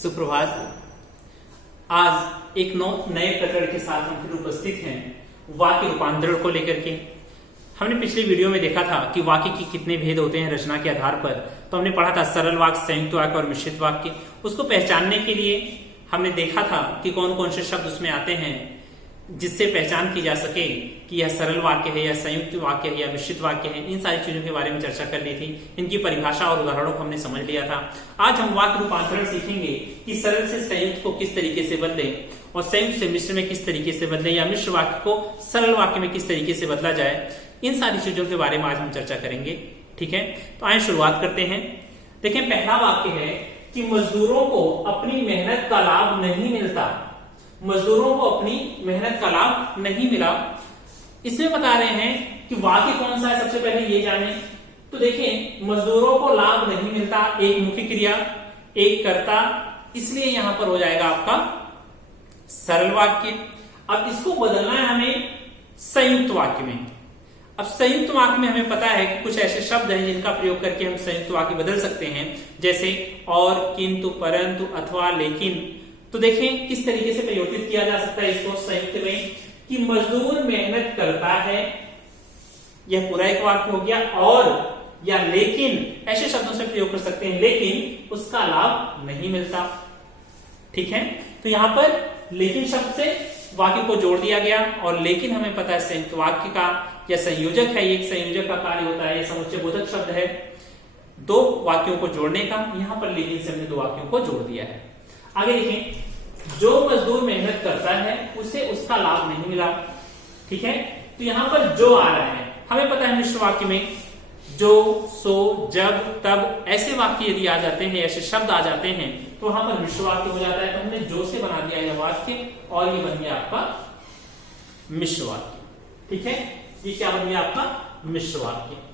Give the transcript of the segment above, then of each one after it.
सुप्रभात। आज एक नए प्रकरण के साथ हम फिर उपस्थित हैं वाक्य रूपांतरण को लेकर के। हमने पिछली वीडियो में देखा था कि वाक्य की कितने भेद होते हैं रचना के आधार पर। तो हमने पढ़ा था सरल वाक्य, संयुक्त वाक्य और मिश्रित वाक्य। उसको पहचानने के लिए हमने देखा था कि कौन कौन से शब्द उसमें आते हैं जिससे पहचान की जा सके कि यह सरल वाक्य है या संयुक्त वाक्य है या मिश्रित वाक्य है। इन सारी चीजों के बारे में चर्चा कर ली थी। इनकी परिभाषा और उदाहरणों को हमने समझ लिया था। आज हम वाक्य रूपांतरण सीखेंगे कि सरल से संयुक्त को किस तरीके से बदलें और संयुक्त से मिश्र में किस तरीके से बदलें या मिश्र वाक्य को सरल वाक्य में किस तरीके से बदला जाए। इन सारी चीजों के बारे में आज हम चर्चा करेंगे। ठीक है, तो आइए शुरुआत करते हैं। देखें, पहला वाक्य है कि मजदूरों को अपनी मेहनत का लाभ नहीं मिलता। मजदूरों को अपनी मेहनत का लाभ नहीं मिला। इसमें बता रहे हैं कि वाक्य कौन सा है, सबसे पहले ये जाने। तो देखें, मजदूरों को लाभ नहीं मिलता, एक मुख्य क्रिया, एक कर्ता, इसलिए यहां पर हो जाएगा आपका सरल वाक्य। अब इसको बदलना है हमें संयुक्त वाक्य में। अब संयुक्त वाक्य में हमें पता है कि कुछ ऐसे शब्द हैं जिनका प्रयोग करके हम संयुक्त वाक्य बदल सकते हैं, जैसे और, किंतु, परंतु, अथवा, लेकिन। तो देखें किस तरीके से प्रयोगित किया जा सकता है इसको संयुक्त में कि मजदूर मेहनत करता है, यह पूरा एक वाक्य हो गया। और या लेकिन ऐसे शब्दों से प्रयोग कर सकते हैं, लेकिन उसका लाभ नहीं मिलता। ठीक है, तो यहां पर लेकिन शब्द से वाक्य को जोड़ दिया गया। और लेकिन हमें पता है संयुक्त वाक्य का या संयोजक है, एक संयोजक का कार्य होता है, यह समुच्चय बोधक शब्द है दो वाक्यों को जोड़ने का। यहां पर लेकिन से हमने दो वाक्यों को जोड़ दिया है। आगे देखें, जो मजदूर मेहनत करता है उसे उसका लाभ नहीं मिला। ठीक है, तो यहां पर जो आ रहा है, हमें पता है मिश्र वाक्य में जो, सो, जब, तब ऐसे वाक्य यदि आ जाते हैं, ऐसे शब्द आ जाते हैं तो वहां पर मिश्र वाक्य हो जाता है। तो हमने जो से बना दिया यह वाक्य और ये बन गया आपका मिश्र वाक्य। ठीक है, ये क्या बन गया आपका मिश्र वाक्य।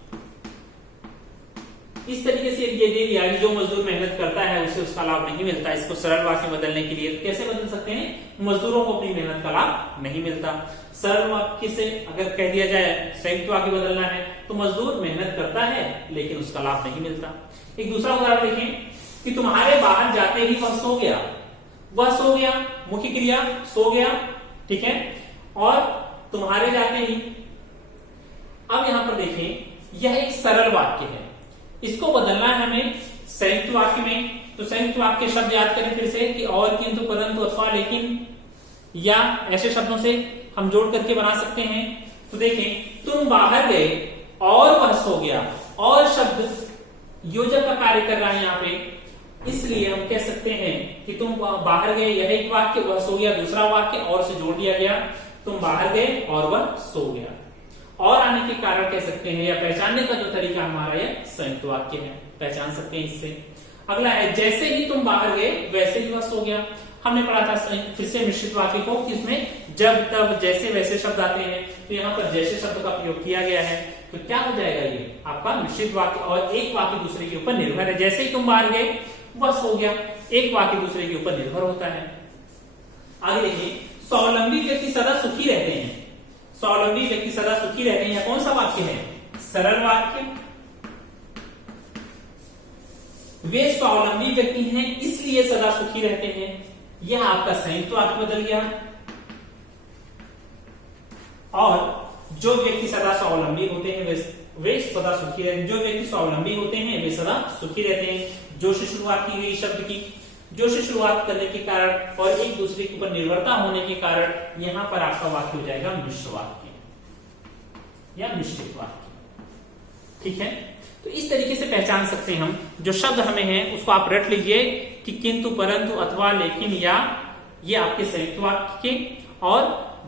इस तरीके से ये दे दिया कि जो मजदूर मेहनत करता है उसे उसका लाभ नहीं मिलता। इसको सरल वाक्य बदलने के लिए कैसे बदल सकते हैं? मजदूरों को अपनी मेहनत का लाभ नहीं मिलता। सरल वाक्य से अगर कह दिया जाए संयुक्त वाक्य बदलना है तो मजदूर मेहनत करता है लेकिन उसका लाभ नहीं मिलता। एक दूसरा उदाहरण देखें कि तुम्हारे बाहर जाते ही वह सो गया। वह सो गया, मुख्य क्रिया सो गया। ठीक है, और तुम्हारे जाते ही। अब यहां पर देखें, यह एक सरल वाक्य है, इसको बदलना है हमें संयुक्त वाक्य में। तो संयुक्त वाक्य शब्द याद करें फिर से कि और, किंतु, परंतु, अथवा, लेकिन या ऐसे शब्दों से हम जोड़ करके बना सकते हैं। तो देखें, तुम बाहर गए और वह सो गया। और शब्द योजक का कार्य कर रहा है यहाँ पे, इसलिए हम कह सकते हैं कि तुम बाहर गए, यह एक वाक्य, वह सो गया दूसरा वाक्य, और से जोड़ दिया गया। तुम बाहर गए और वह सो गया। और आने के कारण कह सकते हैं या पहचानने का जो तरीका हमारा यह संयुक्त वाक्य है, पहचान सकते हैं इससे। अगला है, जैसे ही तुम बाहर गए वैसे ही वह सो गया। हमने पढ़ा था फिर से मिश्रित वाक्य को कि इसमें जब, तब, जैसे, वैसे शब्द आते हैं। तो यहाँ पर जैसे शब्द का प्रयोग किया गया है। तो क्या हो जाएगा ये आपका मिश्रित वाक्य, और एक वाक्य दूसरे के ऊपर निर्भर है। जैसे ही तुम बाहर गए वह सो गया, एक वाक्य दूसरे के ऊपर निर्भर होता है। आगे देखिए, स्वावलंबी व्यक्ति सदा सुखी रहते हैं। स्वावलंबी व्यक्ति सदा सुखी रहते हैं, यह कौन सा वाक्य है? सरल वाक्य। वे स्वावलंबी व्यक्ति हैं इसलिए सदा सुखी रहते हैं, यह आपका संयुक्त वाक्य बदल गया। और जो व्यक्ति सदा स्वावलंबी होते हैं वे सदा सुखी रहते हैं। जो व्यक्ति स्वावलंबी होते हैं वे सदा सुखी रहते हैं। जो से शुरुआत की गई शब्द की, जो से शुरुआत करने के कारण और एक दूसरे के ऊपर निर्भरता होने के कारण यहां पर आपका वाक्य हो जाएगा मिश्र वाक्य या मिश्रित वाक्य। ठीक है, तो इस तरीके से पहचान सकते हैं हम। जो शब्द हमें है उसको आप रट लीजिए कि किंतु, परंतु, अथवा, लेकिन, या, ये आपके संयुक्त वाक्य के। और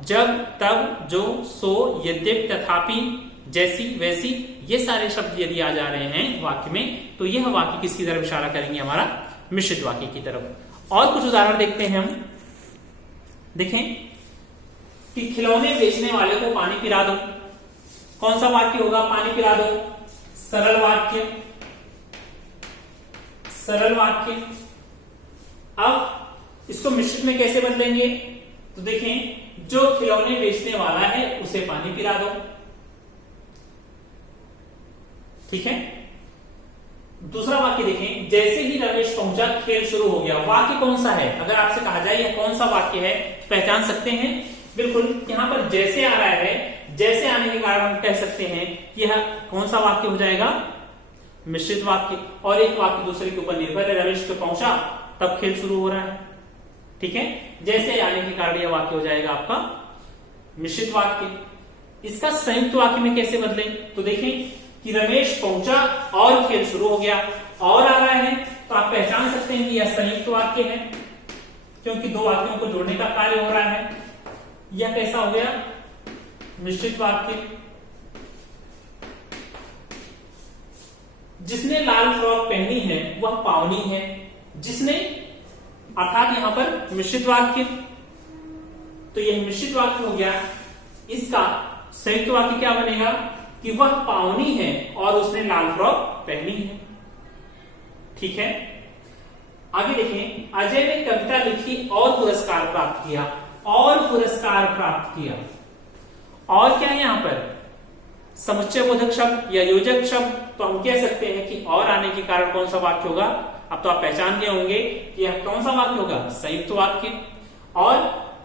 जब, तब, जो, सो, यद्यपि, तथापि, जैसी, वैसी, ये सारे शब्द यदि आ जा रहे हैं वाक्य में तो यह वाक्य किसकी तरफ इशारा करेंगे? हमारा मिश्रित वाक्य की तरफ। और कुछ उदाहरण देखते हैं हम। देखें कि खिलौने बेचने वाले को पानी पिला दो। कौन सा वाक्य होगा? पानी पिला दो, सरल वाक्य। सरल वाक्य। अब इसको मिश्रित में कैसे बदलेंगे? तो देखें, जो खिलौने बेचने वाला है उसे पानी पिला दो। ठीक है, दूसरा वाक्य देखें, जैसे ही रमेश पहुंचा खेल शुरू हो गया। वाक्य कौन सा है? अगर आपसे कहा जाए यह कौन सा वाक्य है, पहचान सकते हैं? बिल्कुल, यहाँ पर जैसे आ रहा है, जैसे आने के कारण हम कह सकते हैं कि यह कौन सा वाक्य हो जाएगा? मिश्रित वाक्य। और एक वाक्य दूसरे के ऊपर निर्भर है। रमेश को पहुंचा तब खेल शुरू हो रहा है, ठीक है। जैसे आने के कारण यह वाक्य हो जाएगा आपका मिश्रित वाक्य। इसका संयुक्त वाक्य में कैसे बदले? तो देखें कि रमेश पहुंचा और खेल शुरू हो गया, और आ रहा है तो आप पहचान सकते हैं कि यह संयुक्त वाक्य है, क्योंकि दो वाक्यों को जोड़ने का कार्य हो रहा है। यह कैसा हो गया? मिश्रित वाक्य। जिसने लाल फ्रॉक पहनी है वह पावनी है। जिसने, अर्थात यहां पर मिश्रित वाक्य, तो यह मिश्रित वाक्य हो गया। इसका संयुक्त वाक्य क्या बनेगा कि वह पावनी है और उसने लाल फ्रॉक पहनी है, ठीक है। आगे देखें, अजय ने कविता लिखी और पुरस्कार प्राप्त किया। और पुरस्कार प्राप्त किया, और क्या है यहां पर? समुच्चय बोधक शब्द या योजक शब्द। तो हम कह सकते हैं कि और आने के कारण कौन सा वाक्य होगा? अब तो आप पहचान गए होंगे कि यह कौन सा वाक्य होगा? संयुक्त वाक्य। और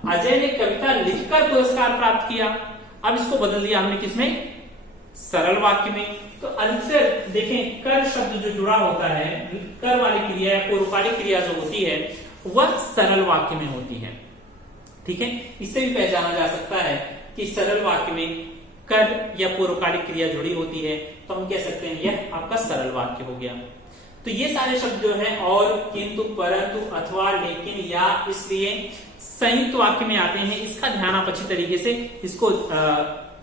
अजय ने कविता लिखकर पुरस्कार प्राप्त किया। अब इसको बदल दिया हमने किसमें? सरल वाक्य में। तो अधिकतर देखें, कर शब्द जो जुड़ा होता है, कर वाली क्रिया या पूर्वकालिक क्रिया जो होती है वह सरल वाक्य में होती है, ठीक है। इससे भी पहचाना जा सकता है कि सरल वाक्य में कर या पूर्वकालिक क्रिया जुड़ी होती है, तो हम कह सकते हैं यह आपका सरल वाक्य हो गया। तो ये सारे शब्द जो हैं और, किंतु, परंतु, अथवा, लेकिन, या, इसलिए संयुक्त वाक्य में आते हैं। इसका ध्यान आप अच्छी तरीके से इसको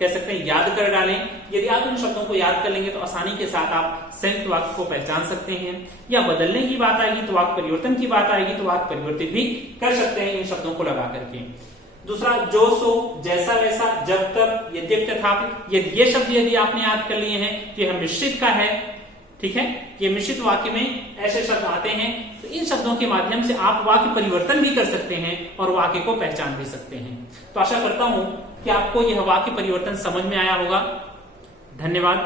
कह सकते हैं याद कर डालें। यदि आप इन शब्दों को याद कर लेंगे तो आसानी के साथ आप संयुक्त वाक्य को पहचान सकते हैं। या बदलने की बात आएगी तो वाक्य परिवर्तन की बात आएगी तो वाक्य परिवर्तित भी कर सकते हैं इन शब्दों को लगा करके। दूसरा, जो, सो, जैसा, वैसा, जब, तब, यद्यपि, तथापि, ये शब्द यदि आपने याद कर लिए हैं तो यह मिश्रित का है, ठीक है। ये मिश्रित वाक्य में ऐसे शब्द आते हैं। तो इन शब्दों के माध्यम से आप वाक्य परिवर्तन भी कर सकते हैं और वाक्य को पहचान भी सकते हैं। तो आशा करता हूं कि आपको यह वाक्य परिवर्तन समझ में आया होगा। धन्यवाद।